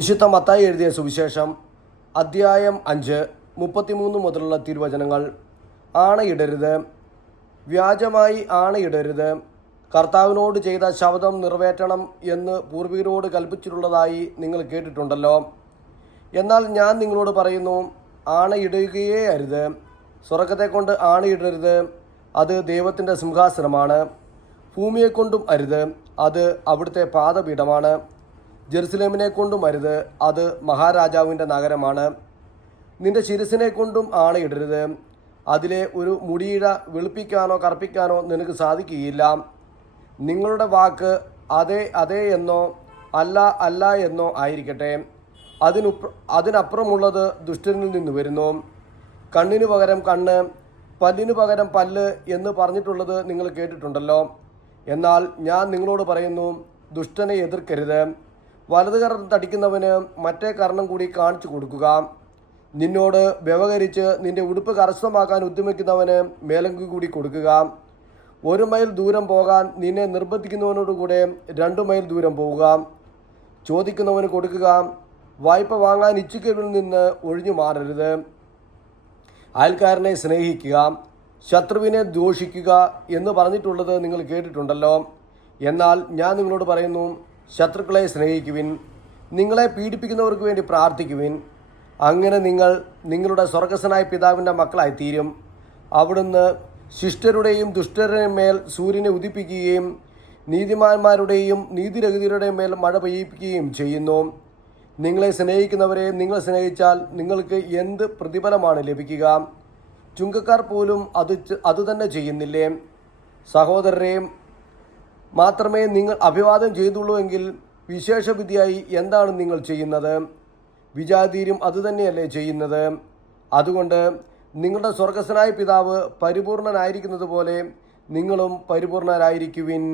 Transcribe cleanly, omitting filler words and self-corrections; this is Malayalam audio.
വിശുദ്ധ മത്തായി എഴുതിയ സുവിശേഷം അദ്ധ്യായം 5 33 മുതലുള്ള തിരുവചനങ്ങൾ. ആണയിടരുത്, വ്യാജമായി ആണയിടരുത്, കർത്താവിനോട് ചെയ്ത ശപഥം നിറവേറ്റണം എന്ന് പൂർവികരോട് കൽപ്പിച്ചിട്ടുള്ളതായി നിങ്ങൾ കേട്ടിട്ടുണ്ടല്ലോ. എന്നാൽ ഞാൻ നിങ്ങളോട് പറയുന്നു, ആണയിടുകയേ അരുത്. സ്വർഗത്തെക്കൊണ്ട് ആണയിടരുത്, അത് ദൈവത്തിൻ്റെ സിംഹാസനമാണ്. ഭൂമിയെക്കൊണ്ടും അരുത്, അത് അവിടുത്തെ പാദപീഠമാണ്. ജെറുസലേമിനെ കൊണ്ടും അരുത്, അത് മഹാരാജാവിൻ്റെ നഗരമാണ്. നിന്റെ ശിരസിനെ കൊണ്ടും ആണയിടരുത്, അതിലെ ഒരു മുടിയിഴ വെളുപ്പിക്കാനോ കറുപ്പിക്കാനോ നിനക്ക് സാധിക്കുകയില്ല. നിങ്ങളുടെ വാക്ക് അതെ അതെ എന്നോ അല്ല അല്ല എന്നോ ആയിരിക്കട്ടെ. അതിനപ്പുറമുള്ളത് ദുഷ്ടനിൽ നിന്ന് വരുന്നു. കണ്ണിനു പകരം കണ്ണ്, പല്ലിനു പകരം പല്ല് എന്ന് പറഞ്ഞിട്ടുള്ളത് നിങ്ങൾ കേട്ടിട്ടുണ്ടല്ലോ. എന്നാൽ ഞാൻ നിങ്ങളോട് പറയുന്നു, ദുഷ്ടനെ എതിർക്കരുത്. വലത് കർണം തടിക്കുന്നവന് മറ്റേ കർണം കൂടി കാണിച്ചു കൊടുക്കുക. നിന്നോട് വ്യവഹരിച്ച് നിന്റെ ഉടുപ്പ് കരസ്ഥമാക്കാൻ ഉദ്യമിക്കുന്നവന് മേലങ്കി കൂടി കൊടുക്കുക. 1 മൈൽ ദൂരം പോകാൻ നിന്നെ നിർബന്ധിക്കുന്നവനോടുകൂടെ 2 മൈൽ ദൂരം പോവുക. ചോദിക്കുന്നവന് കൊടുക്കുക, വായ്പ വാങ്ങാൻ ഇച്ഛിക്കുന്നവരിൽ നിന്ന് ഒഴിഞ്ഞു മാറരുത്. അയൽക്കാരനെ സ്നേഹിക്കുക, ശത്രുവിനെ ദോഷിക്കുക എന്ന് പറഞ്ഞിട്ടുള്ളത് നിങ്ങൾ കേട്ടിട്ടുണ്ടല്ലോ. എന്നാൽ ഞാൻ നിങ്ങളോട് പറയുന്നു, ശത്രുക്കളെ സ്നേഹിക്കുവിൻ, നിങ്ങളെ പീഡിപ്പിക്കുന്നവർക്ക് വേണ്ടി പ്രാർത്ഥിക്കുവിൻ. അങ്ങനെ നിങ്ങൾ നിങ്ങളുടെ സ്വർഗസ്വനായ പിതാവിൻ്റെ മക്കളായിത്തീരും. അവിടുന്ന് ശിഷ്ടരുടെയും ദുഷ്ടരുടെയും മേൽ സൂര്യനെ ഉദിപ്പിക്കുകയും നീതിമാന്മാരുടെയും നീതിരഹിതരുടെയും മേൽ മഴ പെയ്യിപ്പിക്കുകയും ചെയ്യുന്നു. നിങ്ങളെ സ്നേഹിക്കുന്നവരെ നിങ്ങൾ സ്നേഹിച്ചാൽ നിങ്ങൾക്ക് എന്ത് പ്രതിഫലമാണ് ലഭിക്കുക? ചുങ്കക്കാർ പോലും അതുതന്നെ ചെയ്യുന്നില്ലേ? സഹോദരരെ, മാത്രമേ നിങ്ങൾ അഭിവാദം ചെയ്തുള്ളൂ എങ്കിൽ വിശേഷവിധിയായി എന്താണ് നിങ്ങൾ ചെയ്യുന്നത്? വിജാതീരും അതുതന്നെയല്ലേ ചെയ്യുന്നത്? അതുകൊണ്ട് നിങ്ങളുടെ സ്വർഗസ്വനായ പിതാവ് പരിപൂർണനായിരിക്കുന്നത് പോലെ നിങ്ങളും പരിപൂർണരായിരിക്കുവിൻ.